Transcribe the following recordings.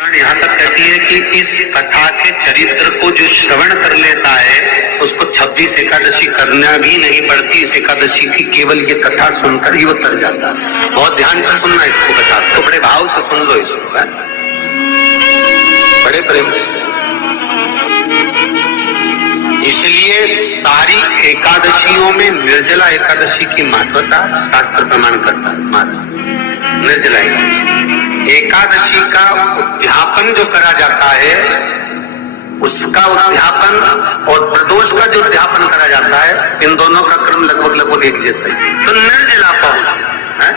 यहाँ तक कहती है कि इस कथा के चरित्र को जो श्रवण कर लेता है उसको 26 एकादशी करना भी नहीं पड़ती। इस एकादशी की केवल ये कथा सुनकर ही वो तर जाता है। बहुत ध्यान से सुनना इसको, कथा तो बड़े भाव से सुन लो इसको, है? बड़े प्रेम से। इसलिए सारी एकादशियों में निर्जला एकादशी की महत्वता शास्त्र प्रमाण करता है। महाराज निर्जला एकादशी का उद्यापन जो करा जाता है, उसका उद्यापन और प्रदोष का जो उद्यापन करा जाता है, इन दोनों का क्रम लगभग एक जैसा ही। तो निर्जला पहुंच है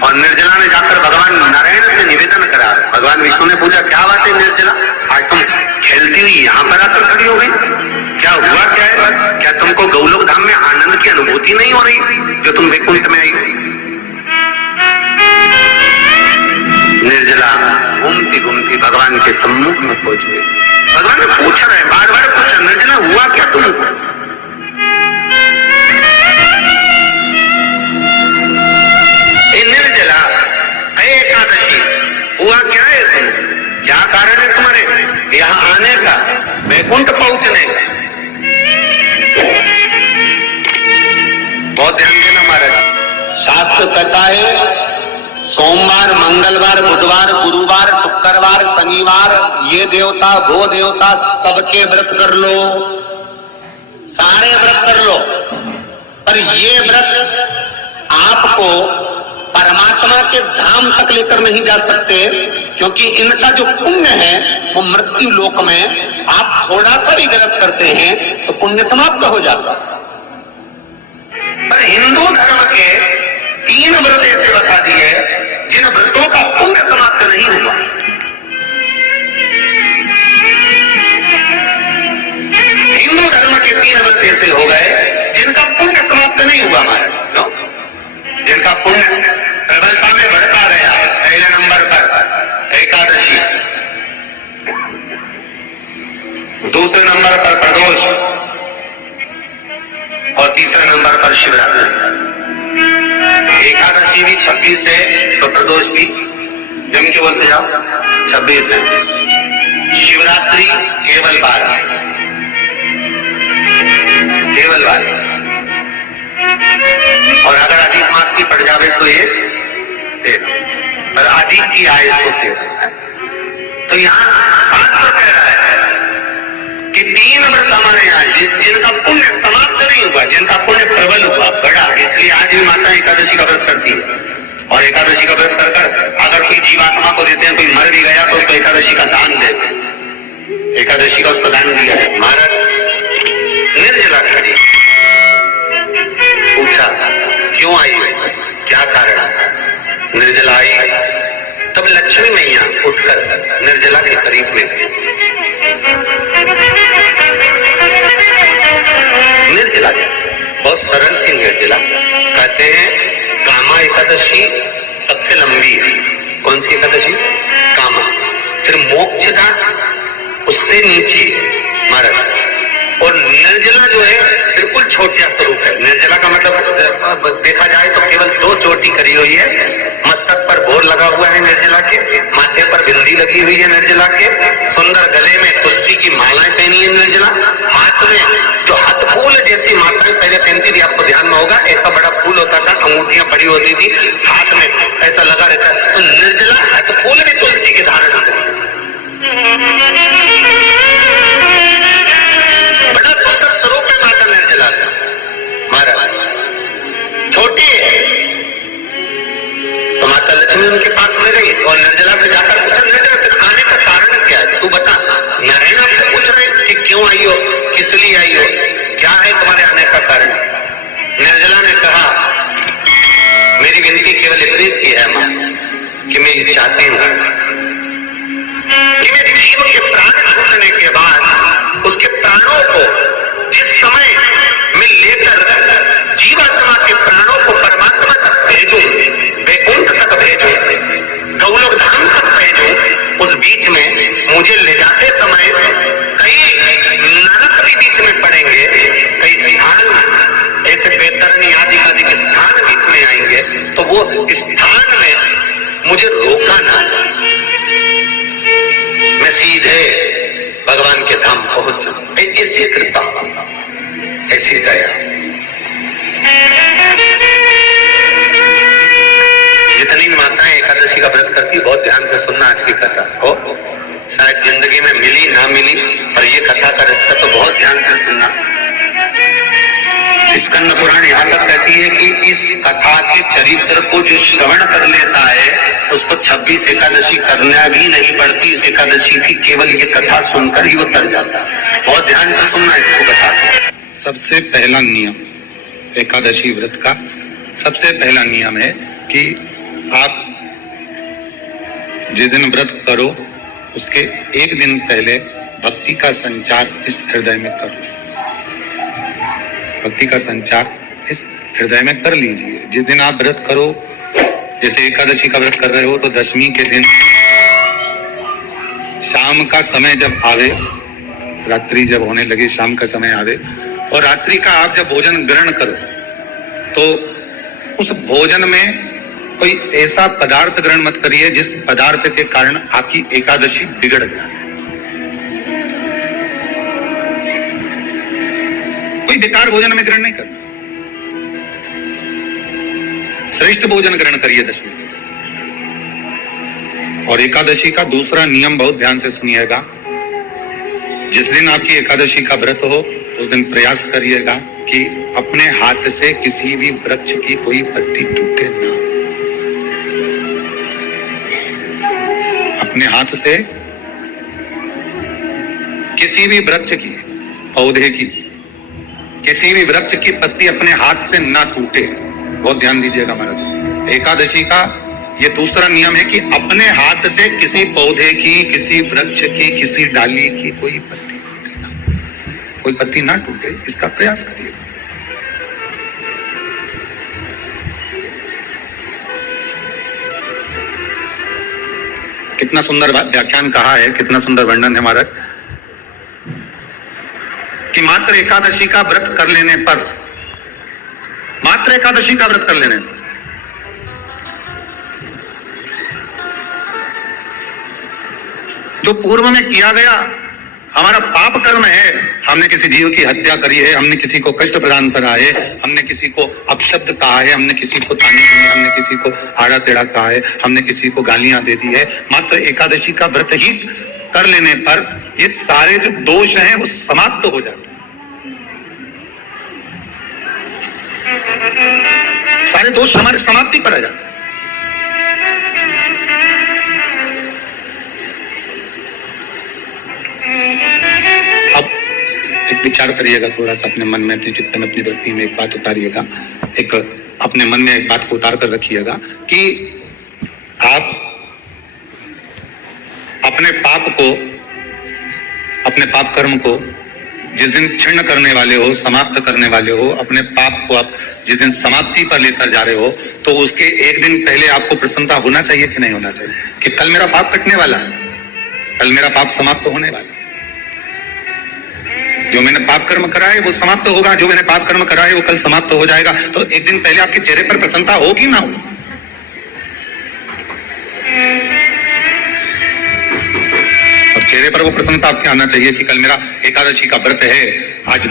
और निर्जला ने जाकर भगवान नारायण से निवेदन करा। भगवान विष्णु ने पूछा क्या बात है निर्जला, आज तुम खेलती हुई यहाँ पर आकर खड़ी हो गई, क्या हुआ क्या है? क्या तुमको गौलोक धाम में आनंद की अनुभूति नहीं हो रही जो तुम वैकुंठ में आई? निर्जला घूमती घूमती भगवान के सम्मुख में पहुंच गई। भगवान ने पूछ रहे, बार बार पूछा, निर्जला हुआ क्या तुमको? निर्जला एकादशी हुआ क्या है तुम? क्या कारण है तुम्हारे यहाँ आने का, वैकुंठ पहुंचने का? बहुत ध्यान देना महाराज। शास्त्र कहता है सोमवार, मंगलवार, बुधवार, गुरुवार, शुक्रवार, शनिवार, ये देवता वो देवता सबके व्रत कर लो, सारे व्रत कर लो, पर ये व्रत आपको परमात्मा के धाम तक लेकर नहीं जा सकते, क्योंकि इनका जो पुण्य है वो मृत्यु लोक में आप थोड़ा सा भी व्रत करते हैं तो पुण्य समाप्त हो जाता। पर हिंदू धर्म के 3 व्रत ऐसे बता दिए जिन व्रतों का पुण्य समाप्त नहीं हुआ। हिंदू धर्म के 3 व्रत ऐसे हो गए जिनका पुण्य समाप्त नहीं हुआ महाराज, जिनका पुण्य प्रबलता में बढ़ता गया। पहले नंबर पर एकादशी, दूसरे नंबर पर प्रदोष और तीसरे नंबर पर शिवरात्रि। एकादशी भी 26 है तो प्रदोष भी जम के बोलते जाओ 26 है। शिवरात्रि केवल 12, केवल 12। और अगर अधिक मास की पड़ जावे तो ये 13, पर अधिक की आय तो 13। तो यहाँ शास्त्र कह रहा है कि 3 व्रत हमारे यहाँ जिनका पुण्य समाप्त नहीं हुआ, जिनका पुण्य प्रबल हुआ, बड़ा। इसलिए आज भी माता एकादशी का व्रत करती है। और एकादशी का व्रत कर अगर कोई जीवात्मा को देते हैं, कोई मर भी गया तो उसको एकादशी का दान देते हैं। एकादशी का उसको दान दिया है। महाराज निर्जला खड़ी, पूछा क्यों आई, क्या कारण? निर्जला आई तब लक्ष्मी मैया उठकर निर्जला के करीब में गई। निर्जला बहुत सरल थी निर्जला। कहते हैं कामा एकादशी सबसे लंबी है। कौन सी एकादशी? कामा। फिर मोक्षदा उससे नीचे महाराज। और निर्जला जो है बिल्कुल छोटा स्वरूप है। निर्जला का मतलब देखा जाए तो केवल 2 चोटी करी हुई है। मस्तक पर बोर लगा हुआ है निर्जला के, माथे पर बिंदी लगी हुई है निर्जला के, सुंदर गले में तुलसी की मालाएं पहनी है निर्जला, हाथ में जो हाथ फूल जैसी माताएं पहले पहनती थी, आपको ध्यान में होगा, ऐसा बड़ा फूल होता था, अंगूठियां पड़ी होती थी, हाथ में ऐसा लगा रहता है। तो निर्जला हाथ फूल भी तुलसी के धारण करती, बड़ा सुंदर स्वरूप है माता निर्जला का महाराज। छोटी है तो माता लक्ष्मी उनके पास में गई और निर्जला से जाकर पूछा, निर्जला आने का कारण क्या है, तू बता। नारायण आपसे पूछ रहे हैं कि क्यों आई हो, किस लिए आई हो, क्या है तुम्हारे आने का कारण? निर्जला ने कहा मेरी विनती केवल इतनी सी है मां कि मैं ये चाहती हूं कि मैं जीव के प्राण छूटने के बाद उसके प्राणों को जिस समय मैं लेकर जीवात्मा के प्राणों को परमात्मा तक भेजूं, वैकुंठ तक भेजूं, गौलोक धाम तक भेजूं, उस बीच में मुझे ले जाते समय कई नरक भी बीच में पड़ेंगे, कई स्थान ऐसे बेतरनी आदि आदि स्थान बीच में आएंगे, तो वो स्थान में मुझे रोका ना। धाम पहुंच जाऊं। ऐसी कृपा, ऐसी दया। जितनी माताएं एकादशी का व्रत करती, बहुत ध्यान से सुनना आज की कथा हो, शायद जिंदगी में मिली ना मिली, पर ये कथा का रिश्ता तो बहुत ध्यान से सुनना। स्कंद पुराण यहाँ तक कहती है कि इस कथा के चरित्र को जो श्रवण कर लेता है उसको 26 एकादशी करना भी नहीं पड़ती। इस एकादशी की केवल ये कथा सुनकर ही वो तर जाता है। बहुत ध्यान से सुनना इसको कथा को। सबसे पहला नियम एकादशी व्रत का, सबसे पहला नियम है कि आप जिस दिन व्रत करो उसके एक दिन पहले भक्ति का संचार इस हृदय में करो। भक्ति का संचार इस हृदय में कर लीजिए। जिस दिन आप व्रत करो, जैसे एकादशी का व्रत कर रहे हो, तो दशमी के दिन शाम का समय जब आवे, रात्रि जब होने लगे, शाम का समय आवे और रात्रि का आप जब भोजन ग्रहण करो तो उस भोजन में कोई ऐसा पदार्थ ग्रहण मत करिए जिस पदार्थ के कारण आपकी एकादशी बिगड़ जाए। कोई बेकार भोजन में ग्रहण नहीं करना, श्रेष्ठ भोजन ग्रहण करिए दशमी। और एकादशी का दूसरा नियम बहुत ध्यान से सुनिएगा। जिस दिन आपकी एकादशी का व्रत हो उस दिन प्रयास करिएगा कि अपने हाथ से किसी भी वृक्ष की कोई पत्ती टूटे ना। अपने हाथ से किसी भी वृक्ष की, पौधे की, किसी भी वृक्ष की पत्ती अपने हाथ से ना टूटे। बहुत ध्यान दीजिएगा महाराज। एकादशी का ये दूसरा नियम है कि अपने हाथ से किसी पौधे की, किसी वृक्ष की, किसी डाली की कोई पत्ती टूटे ना, कोई पत्ती ना टूटे, इसका प्रयास करिए। कितना सुंदर व्याख्यान कहा है, कितना सुंदर वर्णन है महाराज कि मात्र एकादशी का व्रत कर लेने पर, मात्र एकादशी का व्रत कर लेने पर जो पूर्व में किया गया हमारा पाप कर्म है, हमने किसी जीव की हत्या करी है, हमने किसी को कष्ट प्रदान करा है, हमने किसी को अपशब्द कहा है, हमने किसी को ताने दिए, हमने किसी को आड़ा टेढ़ा कहा है, हमने किसी को गालियां दे दी है, मात्र एकादशी का व्रत ही कर लेने पर ये सारे जो दोष हैं वो समाप्त हो जाते हैं। सारे दोष हमारे समाप्ति पर आ जाते हैं। अब एक विचार करिएगा, थोड़ा सा अपने मन में, अपने चित्त में, अपनी वृत्ति में एक बात उतारिएगा, एक अपने मन में एक बात को उतार कर रखिएगा कि आप अपने पाप को, अपने पाप कर्म को जिस दिन क्षीण करने वाले हो, समाप्त करने वाले हो, अपने पाप को आप जिस दिन समाप्ति पर लेकर जा रहे हो, तो उसके एक दिन पहले आपको प्रसन्नता होना चाहिए कि नहीं होना चाहिए कि कल मेरा पाप कटने वाला है, कल मेरा पाप समाप्त होने वाला है। जो मैंने पाप कर्म करा है वो समाप्त होगा, जो मैंने पाप कर्म करा है वो कल समाप्त हो जाएगा। तो एक दिन पहले आपके चेहरे पर प्रसन्नता हो कि ना हो? और चेहरे पर वो प्रसन्नता आपके आना चाहिए कि कल मेरा एकादशी का व्रत है, आज